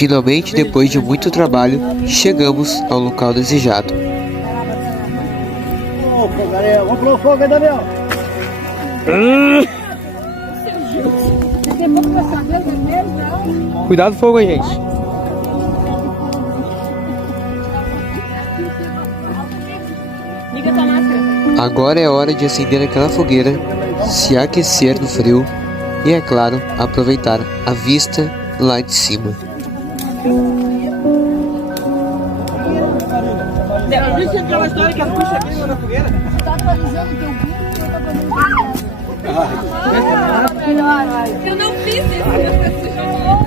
Finalmente, depois de muito trabalho, chegamos ao local desejado. Vamos pro fogo aí, Daniel. Cuidado do fogo aí, gente. Liga tua máscara. Agora é hora de acender aquela fogueira, se aquecer no frio e, é claro, aproveitar a vista lá de cima. Deixa eu aquela história que a puxa aqui na fogueira. Você tá atualizando o teu vídeo ou tá fazendo melhor, vai. Eu não fiz isso, você sujou.